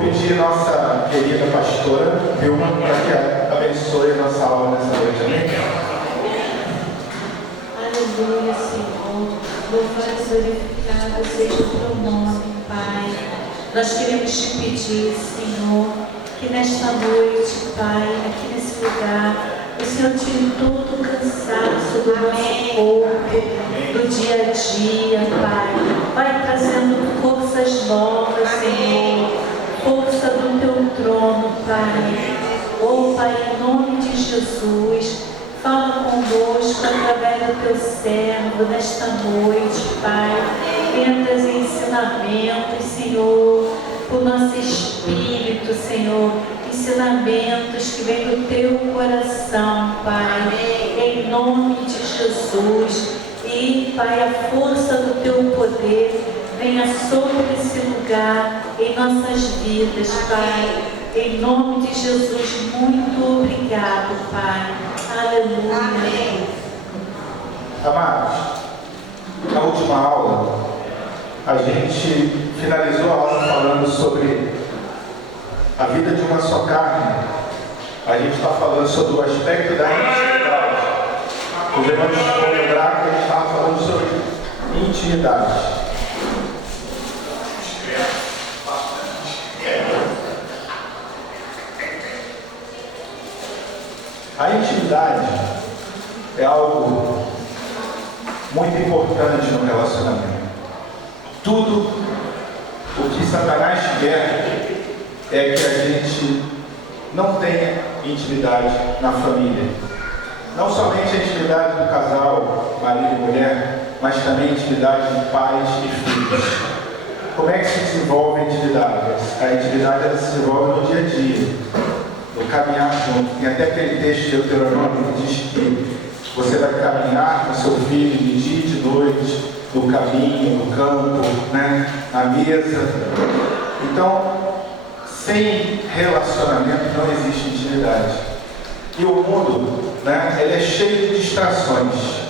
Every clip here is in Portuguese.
vou pedir a nossa querida pastora Vilma para que abençoe a nossa aula nessa noite. Amém? Aleluia, Senhor. Louvado e glorificado seja o teu nome, Pai. Nós queremos te pedir, Senhor, que nesta noite, Pai, aqui nesse lugar, o Senhor tire todo o cansaço do nosso corpo, do dia a dia, Pai. Vai trazendo forças novas, Senhor. Força do teu trono, Pai. Oh, Pai, em nome de Jesus, fala conosco através do teu servo nesta noite, Pai. Venha trazer ensinamentos, Senhor, para o nosso espírito, Senhor. Ensinamentos que vêm do teu coração, Pai. Em nome de Jesus. E, Pai, a força do teu poder venha sobre esse lugar, em nossas vidas, Pai. Em nome de Jesus, muito obrigado, Pai. Aleluia. Amém. Amados, na última aula, a gente finalizou a aula falando sobre a vida de uma só carne. A gente está falando sobre o aspecto da intimidade. Os irmãos vão lembrar que a gente estava falando sobre intimidade. A intimidade é algo muito importante no relacionamento. Tudo o que Satanás quer é que a gente não tenha intimidade na família. Não somente a intimidade do casal, marido e mulher, mas também a intimidade de pais e filhos. Como é que se desenvolve a intimidade? A intimidade ela se desenvolve no dia a dia. Do caminhar junto. Tem até aquele texto de Deuteronômio que diz que você vai caminhar com seu filho de dia e de noite, no caminho, no campo, né? Na mesa. Então, sem relacionamento não existe intimidade. E o mundo, né? Ele é cheio de distrações.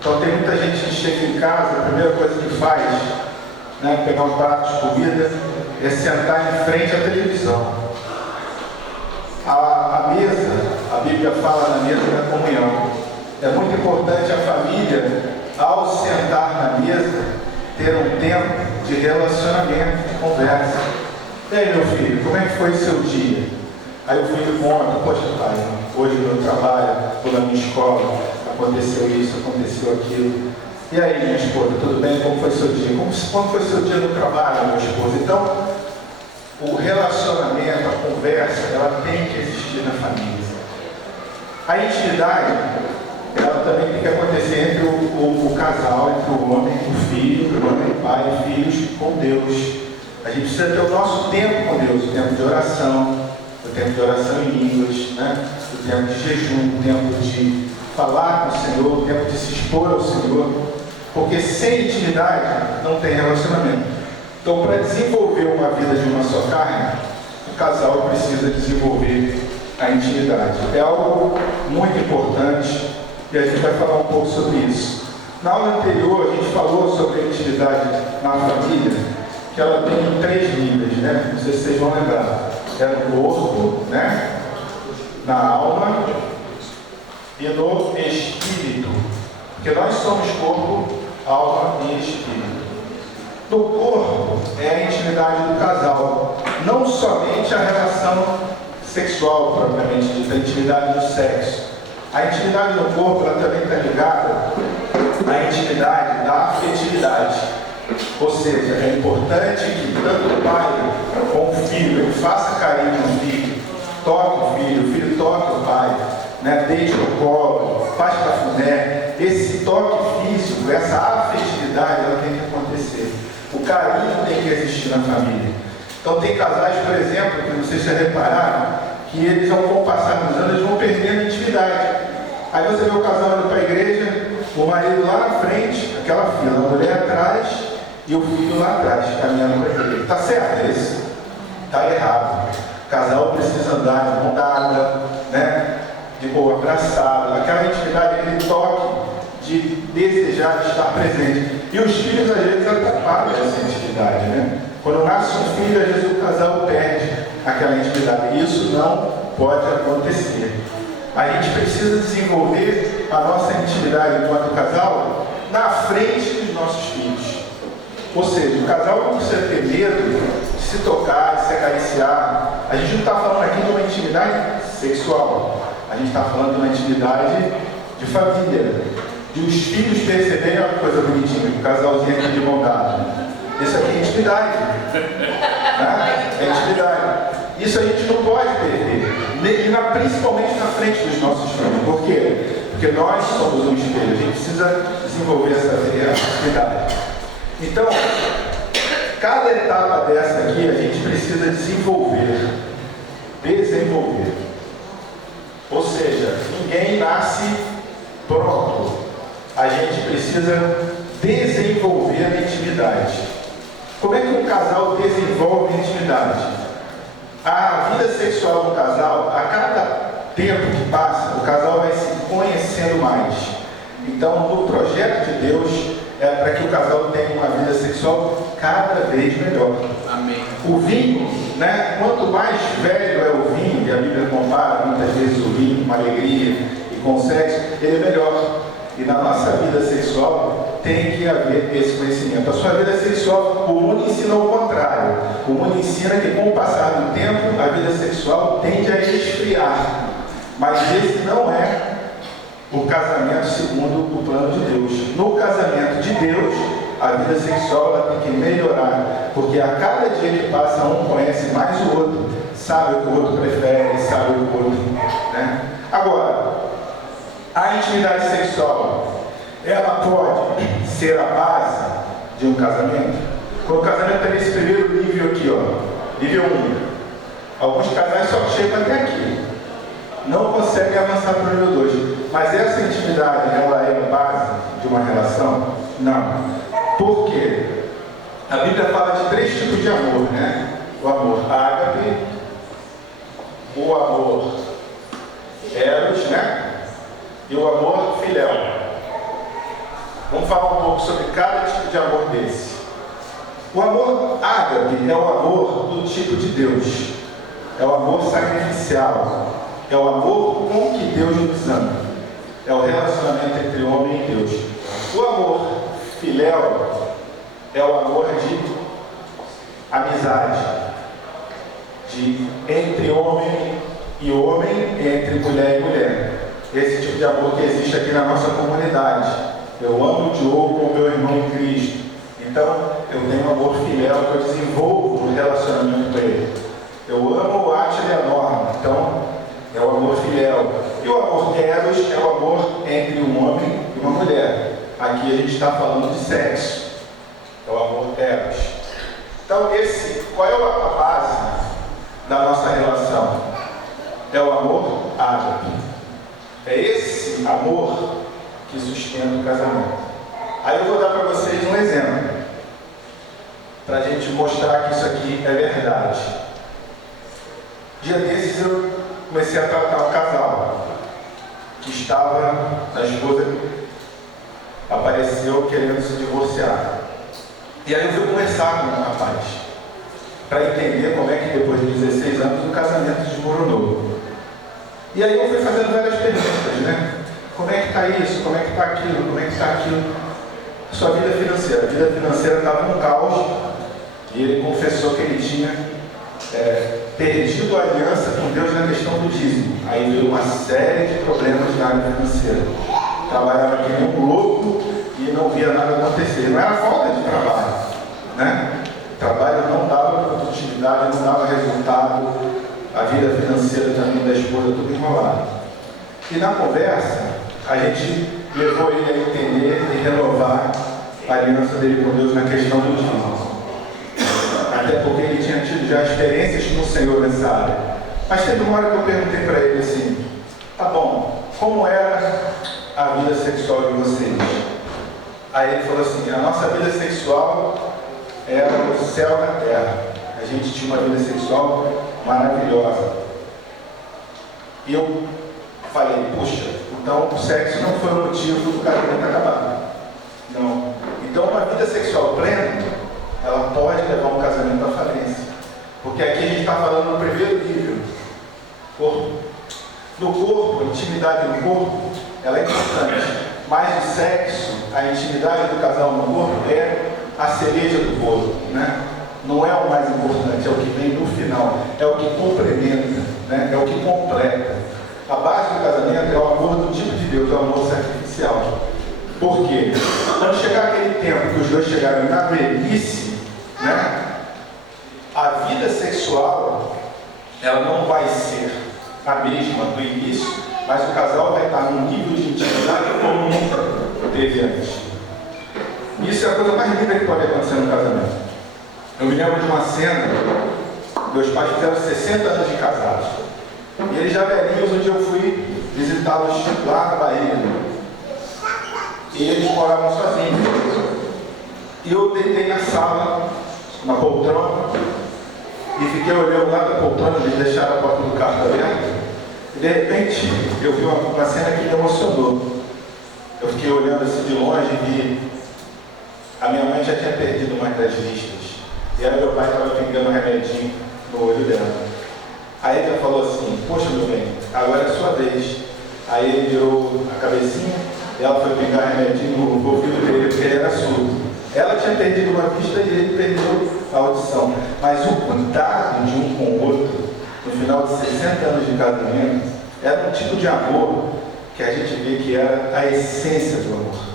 Então tem muita gente que chega em casa, a primeira coisa que faz, né? Pegar um prato de comida, é sentar em frente à televisão. A mesa, a Bíblia fala na mesa da comunhão. É muito importante a família, ao sentar na mesa, ter um tempo de relacionamento, de conversa. E aí, meu filho, como é que foi o seu dia? Aí o filho conta: poxa, pai, hoje no meu trabalho, ou na minha escola, aconteceu isso, aconteceu aquilo. E aí, minha esposa, tudo bem? Como foi o seu dia? Como foi o seu dia no trabalho, minha esposa? Então, o relacionamento, a conversa, ela tem que existir na família. A intimidade, ela também tem que acontecer entre o casal, entre o homem e o filho, o homem, pai e filhos, com Deus. A gente precisa ter o nosso tempo com Deus, o tempo de oração, o tempo de oração em línguas, né? O tempo de jejum, o tempo de falar com o Senhor, o tempo de se expor ao Senhor. Porque sem intimidade não tem relacionamento. Então, para desenvolver uma vida de uma só carne, o casal precisa desenvolver a intimidade. É algo muito importante e a gente vai falar um pouco sobre isso. Na aula anterior, a gente falou sobre a intimidade na família, que ela tem 3 níveis, né? Não sei se vocês vão lembrar. É no corpo, né? Na alma e no espírito. Porque nós somos corpo, alma e espírito. No corpo é a intimidade do casal, não somente a relação sexual propriamente dita, a intimidade do sexo. A intimidade do corpo ela também está ligada à intimidade da afetividade. Ou seja, é importante que tanto o pai como o filho ele faça carinho no filho, toque o filho toque o pai, né? Deite no colo, faz cafuné. Esse toque físico, essa afetividade ela tem que acontecer. O carinho tem que existir na família. Então tem casais, por exemplo, que vocês já repararam, que eles com o passar dos anos eles vão perdendo a intimidade. Aí você vê o casal indo para a igreja, o marido lá na frente, aquela fila, a mulher atrás e o filho lá atrás, caminhando para a igreja. Está certo isso? Está errado. O casal precisa andar de mão dada, né? De boa, abraçado, aquela intimidade, aquele toque de desejar estar presente. E os filhos às vezes atrapalham essa intimidade, né? Quando nasce um filho, às vezes o casal perde aquela intimidade. Isso não pode acontecer. A gente precisa desenvolver a nossa intimidade enquanto casal na frente dos nossos filhos. Ou seja, o casal não precisa ter medo de se tocar, de se acariciar. A gente não está falando aqui de uma intimidade sexual. A gente está falando de uma intimidade de família. De os filhos perceberem uma coisa bonitinha, um casalzinho aqui de mão dada. Isso aqui é intimidade. Né? É intimidade. Isso a gente não pode perder. Principalmente na frente dos nossos filhos. Por quê? Porque nós somos um espelho. A gente precisa desenvolver essa intimidade. Então, cada etapa dessa aqui a gente precisa desenvolver. Ou seja, ninguém nasce pronto. A gente precisa desenvolver a intimidade. Como é que um casal desenvolve a intimidade? A vida sexual do casal, a cada tempo que passa, o casal vai se conhecendo mais. Então, no projeto de Deus, é para que o casal tenha uma vida sexual cada vez melhor. Amém. O vinho, né? Quanto mais velho é o vinho, e a Bíblia compara muitas vezes o vinho com alegria e com sexo, ele é melhor. E na nossa vida sexual tem que haver esse conhecimento. A sua vida sexual, o mundo ensina o contrário. O mundo ensina que com o passar do tempo, a vida sexual tende a esfriar. Mas esse não é o casamento segundo o plano de Deus. No casamento de Deus, a vida sexual ela tem que melhorar. Porque a cada dia que passa, um conhece mais o outro. Sabe o que o outro prefere, sabe o que o outro... Né? Agora, a intimidade sexual, ela pode ser a base de um casamento? Quando o casamento está nesse primeiro nível aqui, ó, nível 1. Alguns casais só chegam até aqui. Não conseguem avançar para o nível 2. Mas essa intimidade, ela é a base de uma relação? Não. Por quê? A Bíblia fala de 3 tipos de amor, né? O amor ágape, o amor eros, né? E o amor filéu. Vamos falar um pouco sobre cada tipo de amor desse. O amor ágape é o amor do tipo de Deus. É o amor sacrificial. É o amor com que Deus nos ama. É o relacionamento entre homem e Deus. O amor filéu é o amor de amizade. Entre homem e homem, entre mulher e mulher. Esse tipo de amor que existe aqui na nossa comunidade. Eu amo o Diogo como meu irmão em Cristo. Então, eu tenho um amor filéu que eu desenvolvo no relacionamento com ele. Eu amo o Átila e a Norma. Então, é o amor filéu. E o amor eros é o amor entre um homem e uma mulher. Aqui a gente está falando de sexo. É o amor eros. Então, qual é a base da nossa relação? É o amor ágape. É esse amor que sustenta o casamento. Aí eu vou dar para vocês um exemplo, para a gente mostrar que isso aqui é verdade. Dia desses eu comecei a tratar um casal que estava, a esposa apareceu querendo se divorciar. E aí eu fui conversar com o rapaz, para entender como é que depois de 16 anos o casamento desmoronou. E aí eu fui fazendo várias perguntas, né? Como é que está isso? Como é que está aquilo? Como é que está aquilo? Sua vida financeira. A vida financeira estava um caos. E ele confessou que ele tinha perdido a aliança com Deus na questão do dízimo. Aí veio uma série de problemas na área financeira. Trabalhava que nem um louco e não via nada acontecer. Não era falta de trabalho, né? O trabalho não dava produtividade, não dava resultado. A vida financeira também da esposa, tudo enrolado. E na conversa, a gente levou ele a entender e renovar a aliança dele com Deus na questão do dízimo. Até porque ele tinha tido já experiências com o Senhor nessa área. Mas teve uma hora que eu perguntei para ele assim, tá bom, como era a vida sexual de vocês? Aí ele falou assim, a nossa vida sexual era o céu na terra. A gente tinha uma vida sexual maravilhosa. E eu falei, puxa, então o sexo não foi o motivo do casamento acabar. Não. Então uma vida sexual plena, ela pode levar um casamento Porque aqui a gente está falando no primeiro nível, corpo. No corpo, a intimidade no corpo, ela é importante. Mas o sexo, a intimidade do casal no corpo é a cereja do bolo, né? Não é o mais importante, é o que vem no final, é o que complementa, né? É o que completa. A base do casamento é o amor do tipo de Deus, é o amor sacrificial. Por quê? Quando chegar aquele tempo que os dois chegarem na velhice, né? A vida sexual, ela não vai ser a mesma do início, mas o casal vai estar num nível de intimidade como nunca teve antes. Isso é a coisa mais linda que pode acontecer no casamento. Eu me lembro de uma cena, meus pais fizeram 60 anos de casados. E eles já velhinhos, um dia eu fui visitá-los lá na Bahia. E eles moravam sozinhos. E eu deitei na sala, na poltrona, e fiquei olhando lá da poltrona, eles deixaram a porta do carro aberta. E de repente, eu vi uma cena que me emocionou. Eu fiquei olhando assim de longe e vi a minha mãe já tinha perdido mais das vistas. E aí meu pai estava pingando um remedinho no olho dela. Aí ele falou assim, poxa meu bem, agora é a sua vez. Aí ele virou a cabecinha e ela foi pingar remedinho no ouvido dele, porque ele era surdo. Ela tinha perdido uma vista e ele perdeu a audição. Mas o cuidado de um com o outro, no final de 60 anos de casamento, era um tipo de amor que a gente vê que era a essência do amor.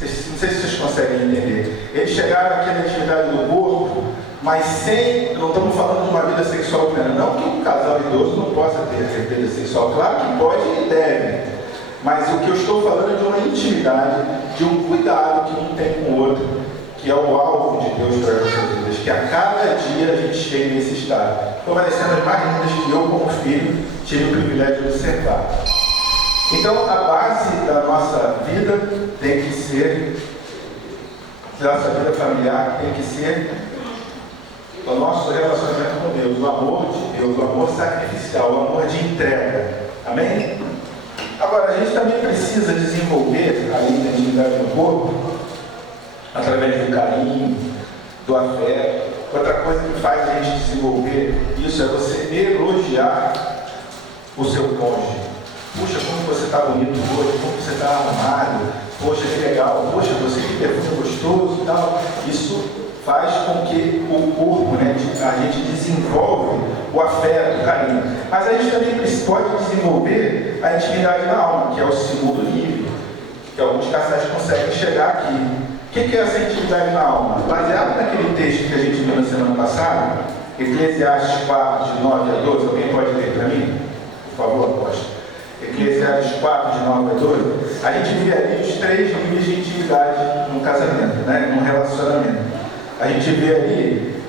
Não sei se vocês conseguem entender. Eles chegaram naquela intimidade do corpo, mas sem, não estamos falando de uma vida sexual plena. Não que um casal idoso não possa ter certeza sexual, claro que pode e deve. Mas o que eu estou falando é de uma intimidade, de um cuidado que um tem com o outro, que é o alvo de Deus para as nossas vidas, que a cada dia a gente chega nesse estado. Foi uma das cenas mais lindas que eu, como filho, tive o privilégio de observar. Então, a base da nossa vida tem que ser, da nossa vida familiar tem que ser o nosso relacionamento com Deus, o amor de Deus, o amor sacrificial, o amor de entrega. Amém? Agora, a gente também precisa desenvolver, além da intimidade no corpo, através do carinho, do afeto. Outra coisa que faz a gente desenvolver isso é você elogiar o seu cônjuge. Puxa, como você está bonito hoje, como você está arrumado, poxa, que legal, poxa, você que perfume gostoso e tal. Isso faz com que o corpo, né, a gente desenvolve o afeto, o carinho. Mas a gente também pode desenvolver a intimidade na alma, que é o segundo nível, que alguns casais conseguem chegar aqui. O que é essa intimidade na alma? Baseado naquele texto que a gente viu na semana passada, Eclesiastes 4, de 9 a 12, alguém pode ler para mim? Por favor, apóstolo. Eclesiastes 4, de 9 a 12, a gente vê ali os 3 níveis de intimidade no casamento, né, no relacionamento. A gente vê ali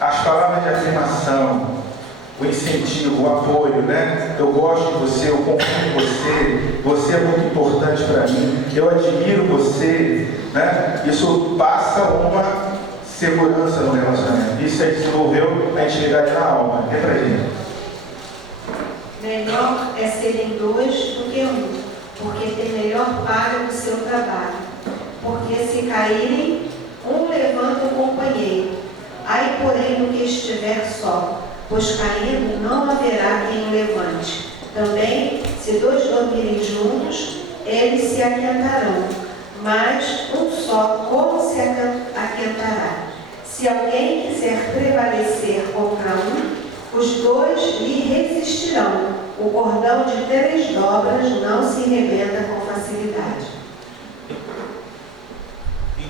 as palavras de afirmação, o incentivo, o apoio, né? Eu gosto de você, eu confio em você, você é muito importante para mim, eu admiro você, né? Isso passa uma segurança no relacionamento. Isso aí desenvolveu a intimidade na alma. É pra gente. Melhor é serem 2 do que 1, porque tem melhor paga do seu trabalho. Porque se caírem, um levanta o companheiro. Ai, porém, no que estiver só, pois caindo não haverá quem o levante. Também, se 2 dormirem juntos, eles se aquentarão, mas um só como se aquentará? Se alguém quiser prevalecer contra um, os 2 lhe resistirão. O cordão de 3 dobras não se rebenta com facilidade.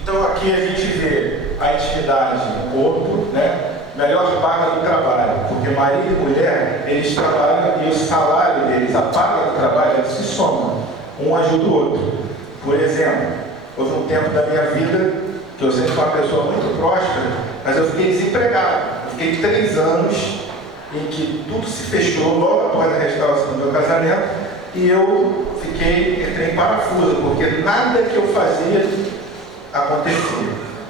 Então aqui a gente vê a intimidade no corpo, né? Melhor paga do trabalho, porque marido e mulher, eles trabalham e o salário deles, a paga do trabalho, eles se somam, um ajuda o outro. Por exemplo, houve um tempo da minha vida que eu sempre fui uma pessoa muito próspera, mas eu fiquei desempregado. Eu fiquei 3 anos em que tudo se fechou logo após a restauração do meu casamento e eu entrei em parafuso, porque nada que eu fazia acontecia.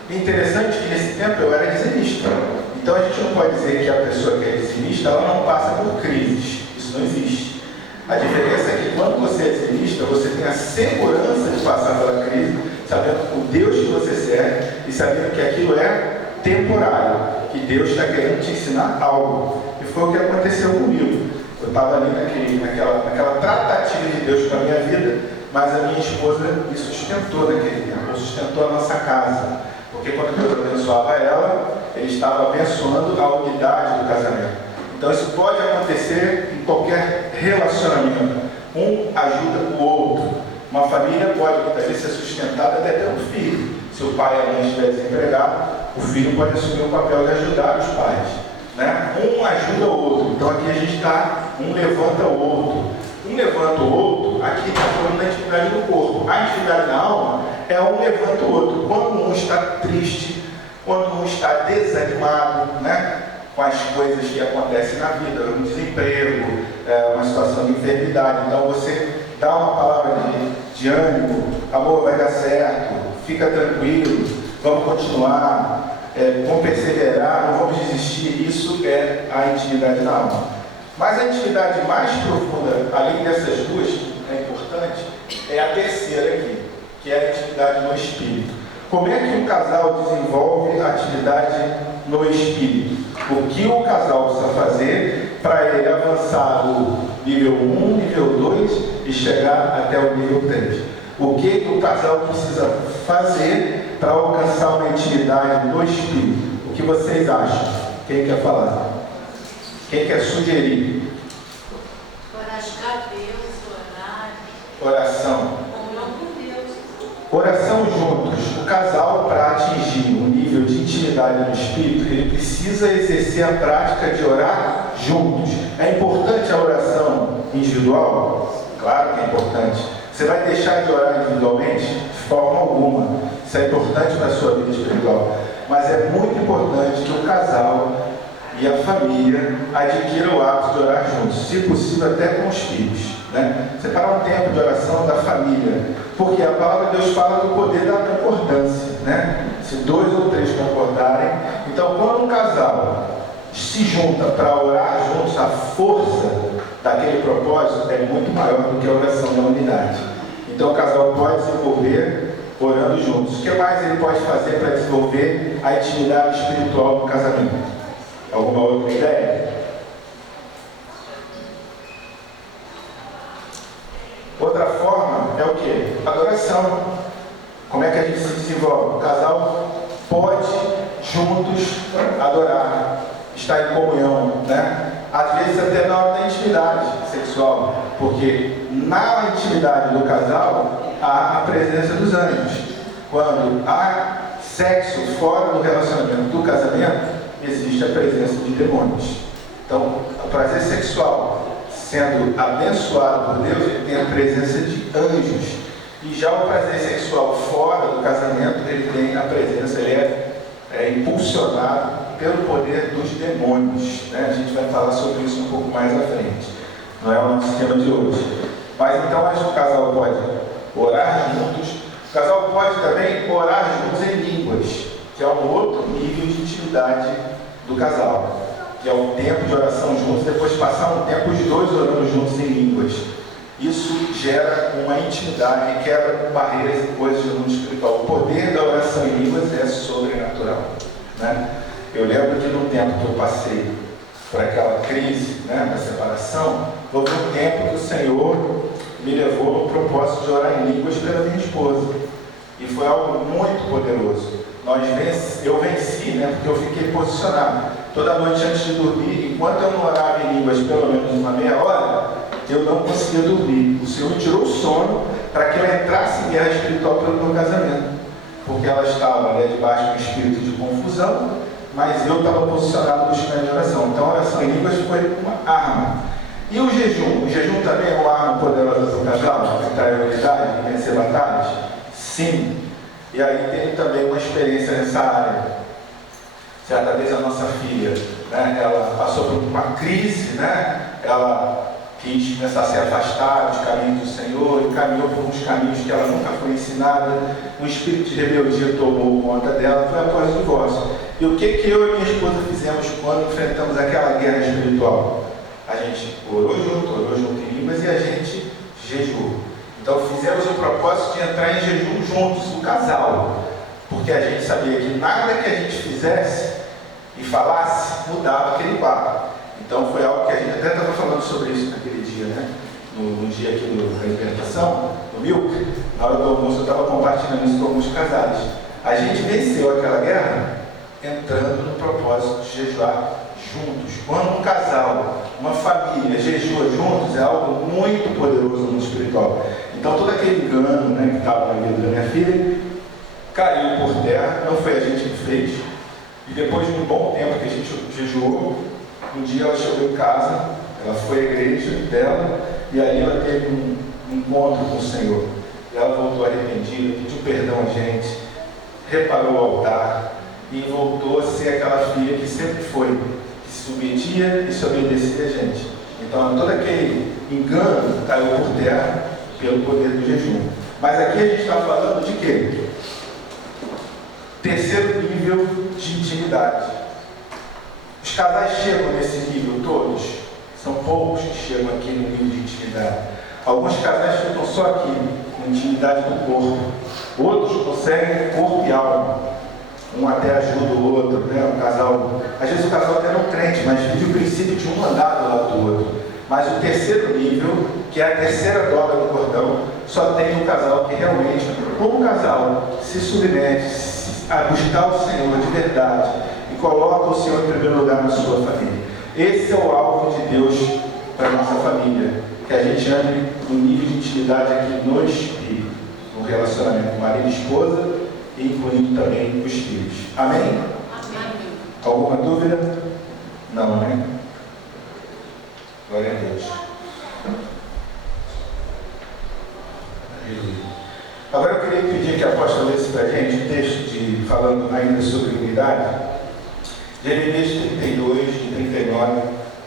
E interessante que nesse tempo eu era dizimista. Então a gente não pode dizer que a pessoa que é dizimista, ela não passa por crises. Isso não existe. A diferença é que quando você é dizimista, você tem a segurança de passar pela crise, sabendo o Deus que você serve e sabendo que aquilo é temporário, que Deus está querendo te ensinar algo. E foi o que aconteceu comigo. Eu estava ali naquela tratativa de Deus para a minha vida, mas a minha esposa me sustentou naquele tempo, sustentou a nossa casa. Porque quando Deus abençoava ela, Ele estava abençoando a unidade do casamento. Então isso pode acontecer em qualquer relacionamento. Um ajuda o outro. Uma família pode muitas vezes ser sustentada até ter um filho. Se o pai e a mãe estiverem desempregados, o filho pode assumir o papel de ajudar os pais. Né? Um ajuda o outro. Então aqui a gente está, um levanta o outro. Um levanta o outro, aqui está falando da intimidade do corpo. A intimidade da alma é um levanta o outro. Quando um está triste, quando um está desanimado, né? Com as coisas que acontecem na vida, um desemprego, uma situação de enfermidade. Então você dá uma palavra de ânimo, amor, vai dar certo, fica tranquilo, vamos continuar, vamos perseverar, não vamos desistir. Isso é a intimidade da alma. Mas a intimidade mais profunda, além dessas duas, que é importante, é a terceira aqui, que é a intimidade no espírito. Como é que um casal desenvolve a atividade no espírito? O que o casal precisa fazer para ele avançar do nível 1, nível 2 e chegar até o nível 3? O que o casal precisa fazer para alcançar uma intimidade no espírito? O que vocês acham? Quem quer falar? Quem quer sugerir? Buscar Deus, orar. Oração. Comunhão com Deus. Oração juntos. O casal, para atingir um nível de intimidade no espírito, ele precisa exercer a prática de orar juntos. É importante a oração individual? Claro que é importante. Você vai deixar de orar individualmente? De forma alguma. Isso é importante para a sua vida espiritual. Mas é muito importante que o casal e a família adquira o hábito de orar juntos, se possível até com os filhos. Né? Separar um tempo de oração da família, porque a palavra de Deus fala do poder da concordância. Né? Se 2 ou 3 concordarem, então quando um casal se junta para orar juntos, a força daquele propósito é muito maior do que a oração da unidade. Então o casal pode desenvolver orando juntos. O que mais ele pode fazer para desenvolver a intimidade espiritual no casamento? Alguma outra ideia? Outra forma é o quê? Adoração. Como é que a gente se desenvolve? O casal pode juntos adorar, estar em comunhão, né? Às vezes até na hora da intimidade sexual, porque na intimidade do casal há a presença dos anjos. Quando há sexo fora do relacionamento do casamento, existe a presença de demônios. Então, o prazer sexual sendo abençoado por Deus, ele tem a presença de anjos. E já o prazer sexual fora do casamento, ele tem a presença, ele é impulsionado pelo poder dos demônios. Né? A gente vai falar sobre isso um pouco mais à frente. Não é o nosso tema de hoje. Mas então, acho que o casal pode orar juntos. O casal pode também orar juntos em línguas, que é um outro nível de intimidade do casal, que é um tempo de oração juntos, depois passar um tempo os dois orando juntos em línguas. Isso gera uma intimidade, quebra barreiras e coisas no mundo espiritual. O poder da oração em línguas é sobrenatural. Né? Eu lembro que no tempo que eu passei por aquela crise, né, da separação, houve um tempo que o Senhor me levou no propósito de orar em línguas pela minha esposa. E foi algo muito poderoso. Eu venci, né, porque eu fiquei posicionado. Toda noite antes de dormir, enquanto eu não orava em línguas pelo menos uma meia hora, eu não conseguia dormir. O Senhor me tirou o sono para que eu entrasse em guerra espiritual pelo meu casamento. Porque ela estava debaixo de um espírito de confusão, mas eu estava posicionado buscando a oração. Então a oração em línguas foi uma arma. E o jejum? O jejum também é uma arma poderosa para o casal, para entrar em unidade e vencer batalhas? Sim. E aí tem também uma experiência nessa área. Certa vez a nossa filha, né, ela passou por uma crise, né? Ela quis começar a se afastar dos caminhos do Senhor e caminhou por uns caminhos que ela nunca foi ensinada. Um espírito de rebeldia tomou conta dela, foi após o divórcio. E o que eu e minha esposa fizemos quando enfrentamos aquela guerra espiritual? A gente orou junto em línguas e a gente jejuou. Então fizemos o propósito de entrar em jejum juntos, o casal. porque a gente sabia que nada que a gente fizesse e falasse mudava aquele quadro. Então foi algo que a gente até estava falando sobre isso naquele dia, né? No dia aqui da libertação, no Milk, na hora do almoço eu estava compartilhando isso com alguns casais. A gente venceu aquela guerra entrando no propósito de jejuar juntos. Quando um casal, uma família jejua juntos, é algo muito poderoso no mundo espiritual. Então todo aquele engano, né, que estava na vida da minha filha caiu por terra, não foi a gente que fez. E depois de um bom tempo que a gente jejuou, um dia ela chegou em casa, ela foi à igreja dela e ali ela teve um encontro com o Senhor. E ela voltou arrependida, pediu perdão a gente, reparou o altar e voltou a ser aquela filha que sempre foi, que se submetia e se obedecia a gente. Então todo aquele engano caiu por terra pelo poder do jejum. Mas aqui a gente está falando de quê? Terceiro nível de intimidade. Os casais chegam nesse nível todos? São poucos que chegam aqui no nível de intimidade. Alguns casais ficam só aqui, com intimidade do corpo. Outros conseguem corpo e alma. Um até ajuda o outro, né? Um casal, às vezes o casal até não crente, mas vive o princípio de um andar do lado do outro. Mas o terceiro nível, que é a terceira dobra do cordão, só tem um casal que realmente, como casal, se submete a buscar o Senhor de verdade e coloca o Senhor em primeiro lugar na sua família. Esse é o alvo de Deus para a nossa família, que a gente ande no nível de intimidade aqui no espírito, no relacionamento marido e esposa, e incluindo também os filhos. Amém? Amém. Alguma dúvida? Não, né? Glória a Deus. Agora eu queria pedir que a apóstola lesse para a gente um texto falando ainda sobre unidade. Jeremias 32, de 39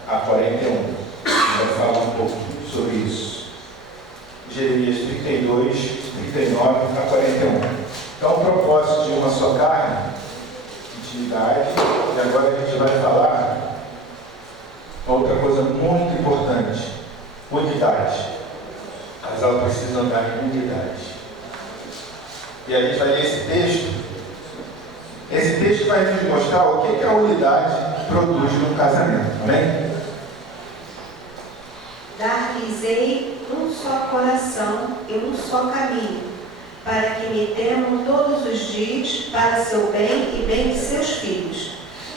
a 41. Vai falar um pouquinho sobre isso. Jeremias 32, 39 a 41. Então, o propósito de uma só carne, intimidade, e agora a gente vai falar outra coisa muito importante: unidade. O casal precisa andar em unidade. E a gente vai ler esse texto. Esse texto vai nos mostrar o que a unidade produz no casamento. Amém? Dar-lhes-ei um só coração e um só caminho, para que me temam todos os dias para seu bem e bem de seus filhos.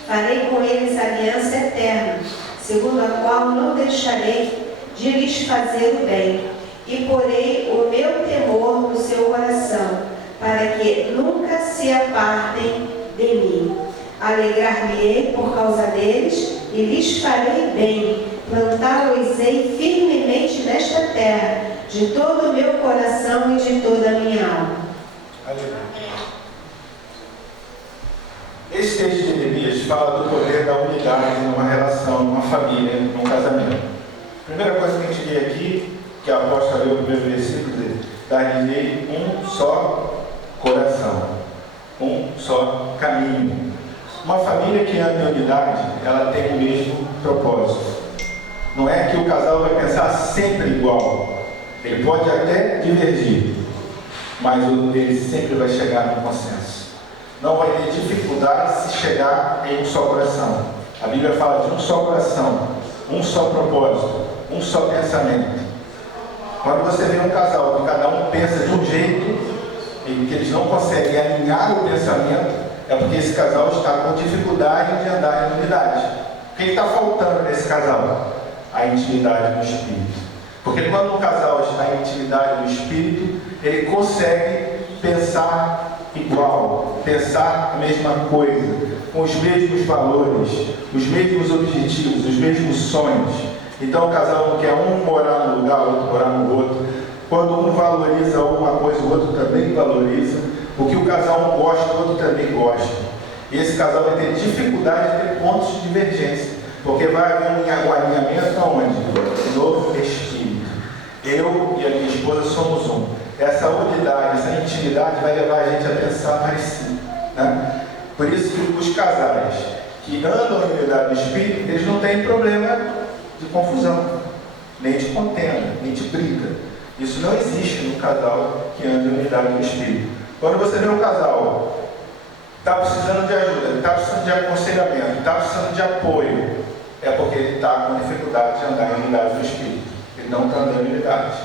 Farei com eles aliança eterna, segundo a qual não deixarei de lhes fazer o bem, e porei o meu temor no seu coração, para que nunca se apartem de mim. Alegrar-me-ei por causa deles e lhes farei bem. Plantá-los-ei firmemente nesta terra, de todo o meu coração e de toda a minha alma. Aleluia. Esse texto de Jeremias fala do poder da unidade numa relação, numa família, num casamento. A primeira coisa que a gente vê aqui, que a apóstola leu o primeiro versículo dele: dar-lhe um só coração, um só caminho. Uma família que anda em unidade, ela tem o mesmo propósito. Não é que o casal vai pensar sempre igual. Ele pode até divergir, mas ele sempre vai chegar no consenso. Não vai ter dificuldade se chegar em um só coração. A Bíblia fala de um só coração, um só propósito, um só pensamento. Quando você vê um casal que cada um pensa de um jeito e que eles não conseguem alinhar o pensamento, é porque esse casal está com dificuldade de andar em unidade. O que está faltando nesse casal? A intimidade no Espírito. Porque quando um casal está em intimidade no Espírito, ele consegue pensar igual, pensar a mesma coisa, com os mesmos valores, os mesmos objetivos, os mesmos sonhos. Então o casal não quer um morar num lugar, o outro morar no outro. Quando um valoriza alguma coisa, o outro também valoriza. O que o casal um gosta, o outro também gosta. E esse casal vai ter dificuldade de ter pontos de divergência, porque vai haver um alinhamento aonde? No Espírito. Eu e a minha esposa somos um. Essa unidade, essa intimidade vai levar a gente a pensar parecido, né? Por isso que os casais que andam em unidade do Espírito, eles não têm problema de confusão, nem de contenda, nem de briga. Isso não existe no casal que anda em unidade do Espírito. Quando você vê um casal está precisando de ajuda, está precisando de aconselhamento, está precisando de apoio, é porque ele está com dificuldade de andar em unidade do Espírito. Ele não está andando em unidade.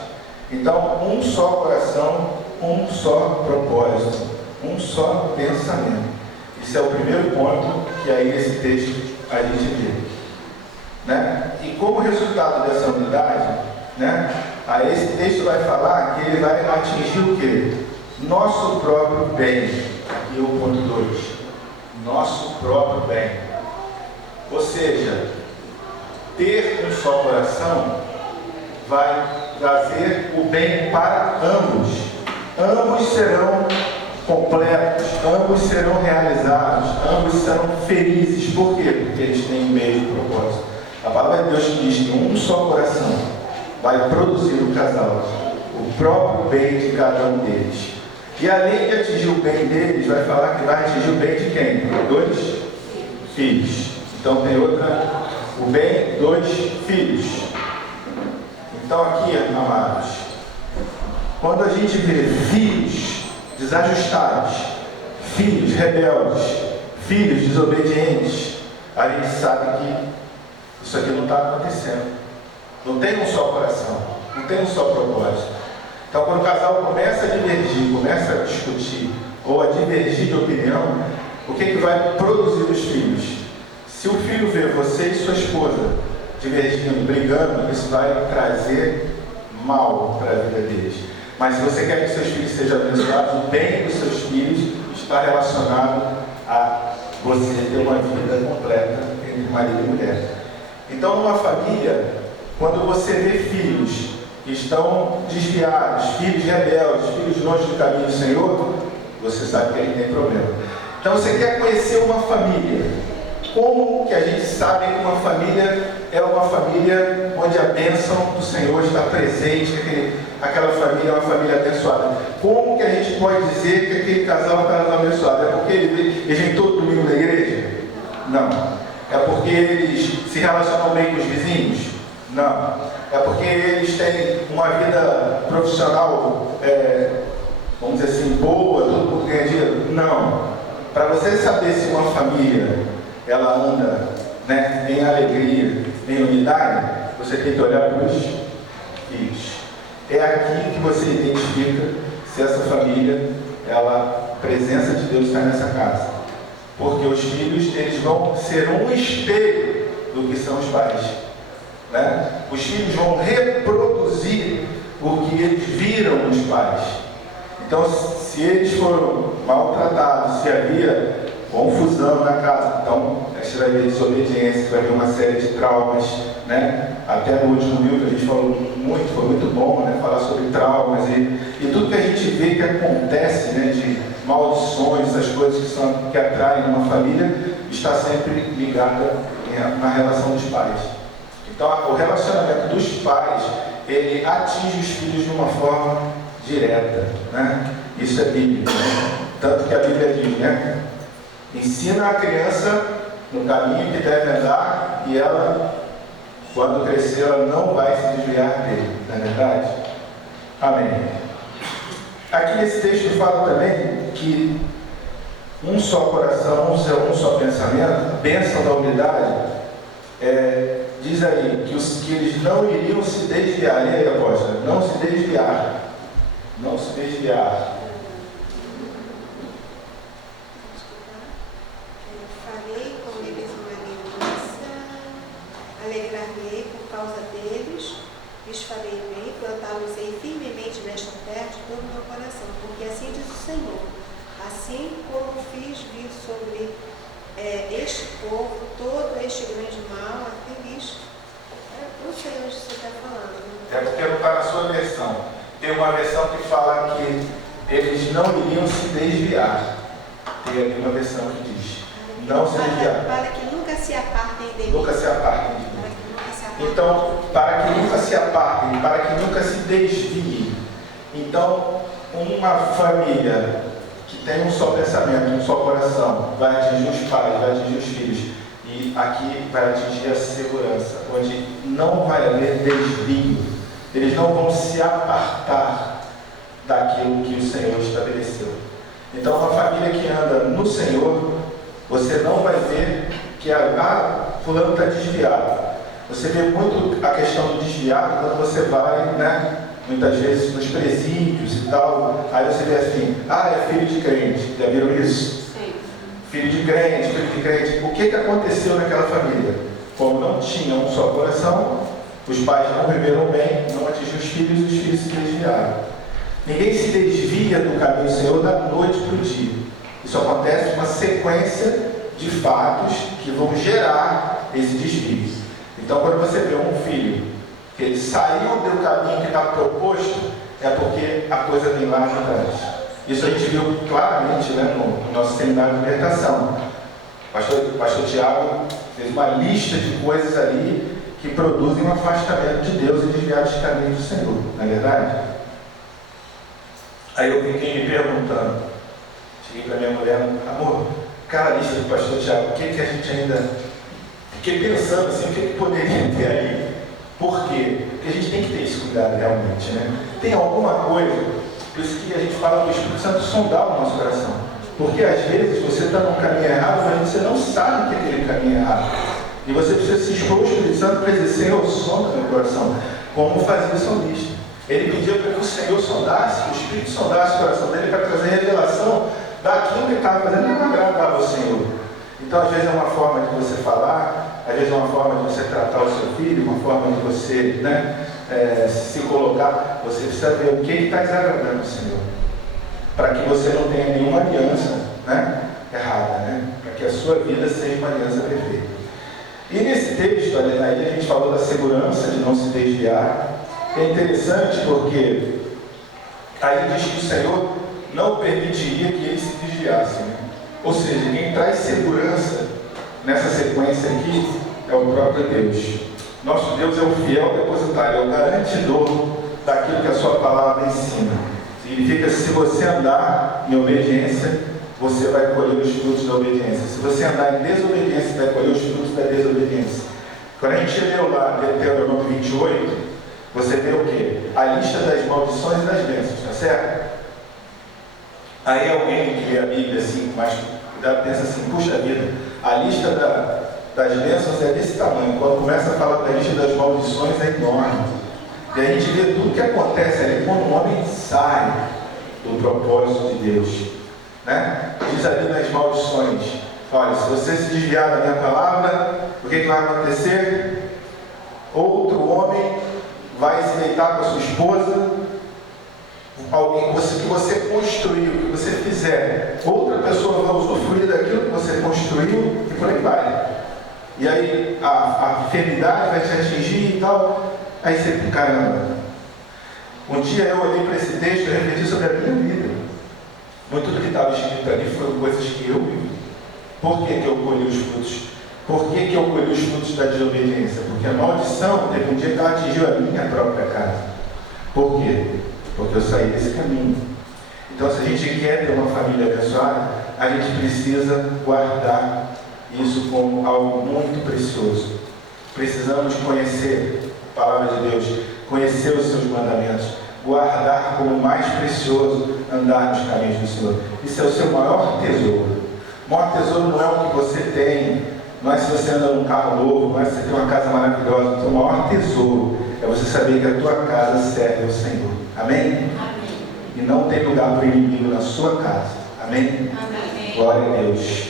Então, um só coração, um só propósito, um só pensamento. Isso é o primeiro ponto que aí nesse texto a gente vê. Né? E como resultado dessa unidade, né, aí esse texto vai falar que ele vai atingir o quê? Nosso próprio bem. Aqui é o ponto 2. Nosso próprio bem. Ou seja, ter um só coração vai trazer o bem para ambos. Ambos serão completos, ambos serão realizados, ambos serão felizes. Por quê? Porque eles têm o mesmo propósito. A palavra de Deus diz que um só coração vai produzir o casal, o próprio bem de cada um deles. E além de atingir o bem deles, vai falar que vai atingir o bem de quem? 2 filhos. Então tem outra, o bem 2 filhos. Então aqui, amados, quando a gente vê filhos desajustados, filhos rebeldes, filhos desobedientes, a gente sabe que isso aqui não está acontecendo. Não tem um só coração, não tem um só propósito. Então, quando o casal começa a divergir, começa a discutir ou a divergir de opinião, o que vai produzir os filhos? Se o filho vê você e sua esposa divergindo, brigando, isso vai trazer mal para a vida deles. Mas se você quer que seus filhos sejam abençoados, o bem dos seus filhos está relacionado a você ter uma vida completa entre marido e mulher. Então, numa família, quando você vê filhos que estão desviados, filhos rebeldes, filhos longe do caminho do Senhor, você sabe que ele tem problema. Então, você quer conhecer uma família. Como que a gente sabe que uma família é uma família onde a bênção do Senhor está presente, que aquela família é uma família abençoada? Como que a gente pode dizer que aquele casal é um casal abençoado? É porque ele vem todo domingo na igreja? Não. É porque eles se relacionam bem com os vizinhos? Não. É porque eles têm uma vida profissional, vamos dizer assim, boa, todo mundo ganha dinheiro? Não. Para você saber se uma família ela anda, né, em alegria, em unidade, você tem que olhar para os filhos. É aqui que você identifica se essa família, a presença de Deus está nessa casa. Porque os filhos, eles vão ser um espelho do que são os pais. Né? Os filhos vão reproduzir o que eles viram nos pais. Então, se eles foram maltratados, se havia confusão na casa, então você vai ver desobediência, você vai ver uma série de traumas, né? Até no último vídeo que a gente falou muito, foi muito bom, né? Falar sobre traumas e tudo que a gente vê que acontece, né? De maldições, essas coisas que atraem uma família, está sempre ligada na relação dos pais. Então, o relacionamento dos pais, ele atinge os filhos de uma forma direta, né? Isso é bíblico, né? Tanto que a Bíblia diz, né? Ensina a criança no caminho que deve andar e ela, quando crescer, ela não vai se desviar dele, não é verdade? Amém. Aqui esse texto fala também que um só coração, um só pensamento, a bênção da unidade, diz aí que eles não iriam se desviar. E aí, apóstolo? Não se desviar. Não se desviar. Farei com eles uma aliança, alegrar-me-ei por causa deles, lhes farei bem, plantá-los-ei firmemente nesta terra de todo o meu coração, porque assim diz o Senhor, assim como fiz vir sobre este povo todo este grande mal, feliz. Não sei onde você está falando. É porque não está na sua versão. Tem uma versão que fala que eles não iriam se desviar. Tem ali uma versão que diz, não se desviar. Para que nunca se apartem de mim. Nunca se apartem de mim. Então, para que nunca se apartem, para que nunca se desviem. Então, uma família que tem um só pensamento, um só coração, vai atingir os pais, vai atingir os filhos. E aqui vai atingir a segurança, onde não vai haver desvio. Eles não vão se apartar daquilo que o Senhor estabeleceu. Então, uma família que anda no Senhor, você não vai ver que fulano está desviado. Você vê muito a questão do desviado quando você vai, né, muitas vezes nos presídios e tal, aí você vê assim, é filho de crente. Já viram isso? Sim. Filho de crente. O que aconteceu naquela família? Como não tinha um só coração, os pais não viveram bem, não atingiram os filhos se desviaram. Ninguém se desvia do caminho do Senhor da noite para o dia. Isso acontece uma sequência de fatos que vão gerar esse desvio. Então, quando você vê um filho que ele saiu do caminho que está proposto, é porque a coisa vem lá atrás. Isso a gente viu claramente, né, no nosso seminário de libertação. O pastor Tiago fez uma lista de coisas ali que produzem um afastamento de Deus e desviar dos caminhos do Senhor, não é verdade? Aí eu fiquei me perguntando, cheguei para minha mulher, amor, aquela lista do pastor Tiago, o que a gente ainda... Fiquei pensando assim, o que poderia ter aí? Por quê? Porque a gente tem que ter esse cuidado realmente, né? Tem alguma coisa, por isso que a gente fala do Espírito Santo sondar o nosso coração. Porque às vezes você está num caminho errado, mas você não sabe que é aquele caminho errado. E você precisa se expor ao Espírito Santo para dizer, Senhor, sonda meu coração. Como fazia o salmista. Ele pedia para que o Senhor sondasse, o Espírito sondasse o coração dele para trazer revelação daquilo que ele estava fazendo e não agradava ao Senhor. Então, às vezes é uma forma de você falar, às vezes é uma forma de você tratar o seu filho, uma forma de você, né, se colocar. Você precisa ver o que está desagradando o Senhor, para que você não tenha nenhuma aliança, né, errada, né, para que a sua vida seja uma aliança perfeita. E nesse texto, aí a gente falou da segurança de não se desviar. É interessante porque aí diz que o Senhor não permitiria que eles se desviassem, né? Ou seja, quem traz segurança nessa sequência aqui é o próprio Deus. Nosso Deus é o fiel depositário, é o garantidor daquilo que a sua palavra ensina. Significa que se você andar em obediência, você vai colher os frutos da obediência. Se você andar em desobediência, você vai colher os frutos da desobediência. Quando a gente leu lá Deuteronômio 28, você vê o quê? A lista das maldições e das bênçãos, tá certo? Aí alguém que lê a Bíblia assim, mais cuidado, pensa assim, puxa vida, a lista das bênçãos é desse tamanho. Quando começa a falar da lista das maldições, é enorme. E a gente vê tudo que acontece ali quando o homem sai do propósito de Deus, né? Diz ali nas maldições, olha, se você se desviar da minha palavra, o que vai acontecer? Outro homem vai se deitar com a sua esposa, alguém que você construiu, que você fizer, outra pessoa vai usufruir daquilo que você construiu e por aí vai. E aí a enfermidade vai te atingir e tal. Aí você, caramba. Um dia eu olhei para esse texto e refleti sobre a minha vida. Muito do que estava escrito ali foram coisas que eu vivi. Por que eu colhi os frutos? Por que eu colhi os frutos da desobediência? Porque a maldição teve um dia que ela atingiu a minha própria casa. Por quê? Porque eu saí desse caminho. Então, se a gente quer ter uma família abençoada, a gente precisa guardar isso como algo muito precioso. Precisamos conhecer a palavra de Deus, conhecer os seus mandamentos, guardar como mais precioso andar nos caminhos do Senhor. Isso é o seu maior tesouro. O maior tesouro não é o que você tem, não é se você anda num carro novo, não é se você tem uma casa maravilhosa. O seu maior tesouro é você saber que a tua casa serve ao Senhor. Amém? Amém. E não tem lugar para o inimigo na sua casa. Amém? Amém. Glória a Deus.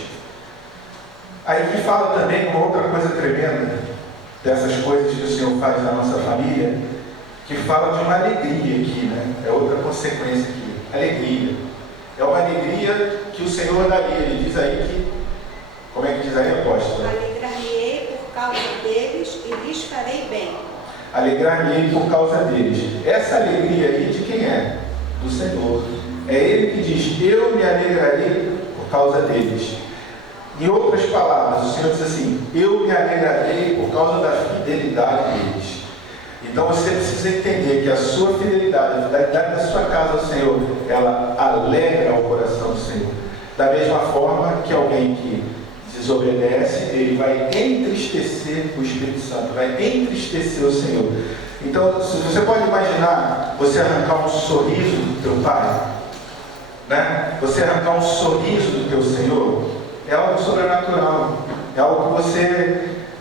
Aí aqui fala também uma outra coisa tremenda, dessas coisas que o Senhor faz na nossa família, que fala de uma alegria aqui, né? É outra consequência aqui. Alegria. É uma alegria que o Senhor daria. Ele diz aí que, como é que diz aí, apóstolo? Alegrar-me-ei por causa deles e lhes farei bem. Alegrar-me-ei por causa deles. Essa alegria aí de quem é? Do Senhor. É Ele que diz, eu me alegrarei por causa deles. Em outras palavras, o Senhor diz assim, eu me alegrarei por causa da fidelidade deles. Então você precisa entender que a sua fidelidade, a fidelidade da sua casa ao Senhor, ela alegra o coração do Senhor. Da mesma forma que alguém que desobedece, ele vai entristecer o Espírito Santo, vai entristecer o Senhor. Então, você pode imaginar você arrancar um sorriso do teu pai? né? Você arrancar um sorriso do teu Senhor, é algo sobrenatural. É algo que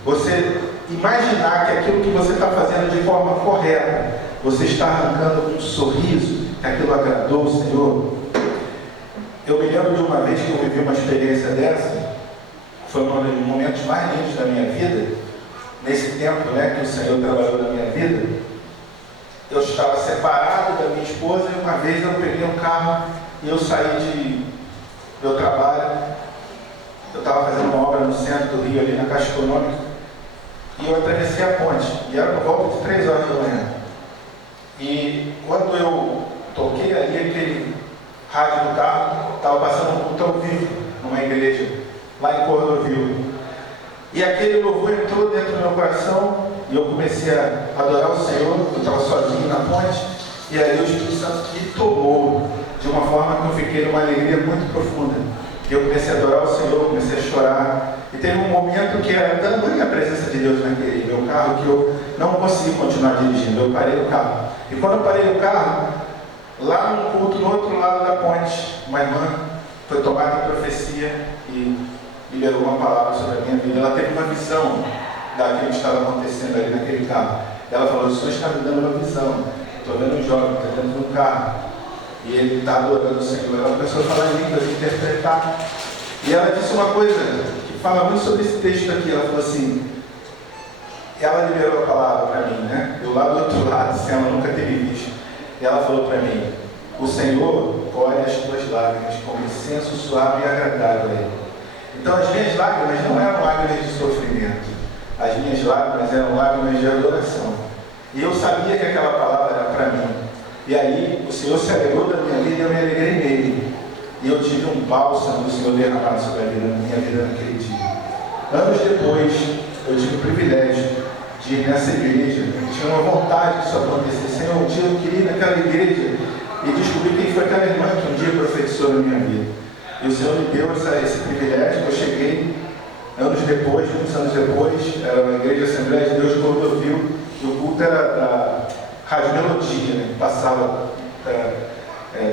você imaginar que aquilo que você está fazendo de forma correta, você está arrancando um sorriso, que aquilo agradou o Senhor. Eu me lembro de uma vez que eu vivi uma experiência dessa, foi um dos momentos mais lindos da minha vida, nesse tempo, né, que o Senhor trabalhou na minha vida. Eu estava separado da minha esposa e uma vez eu peguei um carro e eu saí do meu trabalho. Eu estava fazendo uma obra no centro do Rio, ali na Caixa Econômica, e eu atravessei a ponte, e era por volta de 3 horas da manhã. E quando eu toquei ali aquele rádio do carro, estava passando um culto ao vivo numa igreja, lá em Cordovil. E aquele louvor entrou dentro do meu coração, e eu comecei a adorar o Senhor. Eu estava sozinho na ponte, e aí o Espírito Santo me tomou de uma forma que eu fiquei numa alegria muito profunda. Eu comecei a adorar o Senhor, comecei a chorar. E teve um momento que era tamanha a presença de Deus naquele meu carro que eu não consegui continuar dirigindo. Eu parei o carro. E quando eu parei o carro, lá no culto, no outro lado da ponte, uma irmã foi tomada em profecia e liberou uma palavra sobre a minha vida. Ela teve uma visão daquilo que estava acontecendo ali naquele carro. Ela falou: o Senhor está me dando uma visão. Estou vendo um jovem, está dentro de um carro. E ele está adorando o Senhor. Ela começou a falar em línguas, interpretar. E ela disse uma coisa que fala muito sobre esse texto aqui. Ela falou assim, ela liberou a palavra para mim, né? Eu lá do outro lado, sem ela nunca ter me visto. E ela falou para mim: o Senhor colhe as tuas lágrimas como incenso suave e agradável a Ele. Então as minhas lágrimas não eram lágrimas de sofrimento. As minhas lágrimas eram lágrimas de adoração. E eu sabia que aquela palavra era para mim. E aí o Senhor se alegrou da minha vida e eu me alegrei nele. E eu tive um bálsamo do Senhor derramado sobre a minha vida naquele dia. Anos depois, eu tive o privilégio de ir nessa igreja. Tinha uma vontade disso acontecer. Senhor, um dia eu queria ir naquela igreja e descobri quem foi aquela irmã que um dia profetizou na minha vida. E o Senhor me deu esse privilégio. Eu cheguei anos depois, muitos anos depois, era uma igreja Assembleia de Deus de Cordovil, e o culto era da Rádio Melodia, né, que passava